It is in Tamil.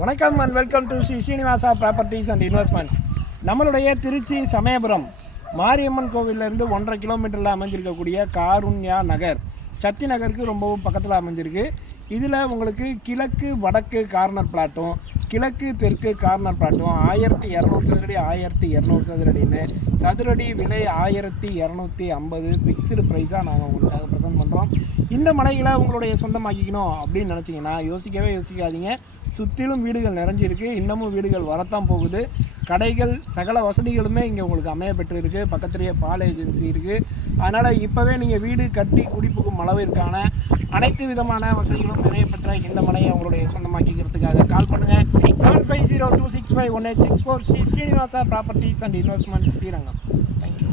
வணக்கம் and welcome to Sri Srinivasa properties and investments நம்மளுடைய திருச்சி சமயபுரம் மாரியம்மன் கோவிலிருந்து ஒன்றரை கிலோமீட்டரில் அமைஞ்சிருக்கக்கூடிய காருண்யா நகர். சக்தி நகருக்கு ரொம்பவும் பக்கத்தில் அமைஞ்சிருக்கு. இதில் உங்களுக்கு கிழக்கு வடக்கு கார்னர் பிளாட்டும் கிழக்கு தெற்கு கார்னர் பிளாட்டும் ஆயிரத்தி இரநூறு சதுரடி ஆயிரத்தி இரநூறு சதுரடின்னு சதுரடி விலை ஆயிரத்தி இரநூத்தி ஐம்பது ஃபிக்ஸ்டு ப்ரைஸாக நாங்கள் உங்களுக்காக ப்ரெசென்ட் பண்ணுறோம் இந்த மலைகளை உங்களுடைய சொந்தமாக்கிக்கணும் அப்படின்னு நினச்சிங்கன்னா யோசிக்கவே யோசிக்காதீங்க. சுற்றிலும் வீடுகள் நிறைஞ்சிருக்கு. இன்னமும் வீடுகள் வரத்தான் போகுது. கடைகள் சகல வசதிகளுமே இங்கே உங்களுக்கு அமைய பெற்றிருக்கு. பக்கத்துலேயே பால் ஏஜென்சி இருக்குது அதனால் இப்போவே நீங்கள் வீடு கட்டி குடிப்புக்கும் அளவிற்கான அனைத்து விதமான வசதிகளும் நிறைய பெற்ற இந்த மலையை உங்களுடைய சொந்தமாக்கிக்கிறதுக்காக கால் பண்ணுங்கள் seven five zero two six five one eight six four Sri Srinivasa properties and investment Srirangam. Thank you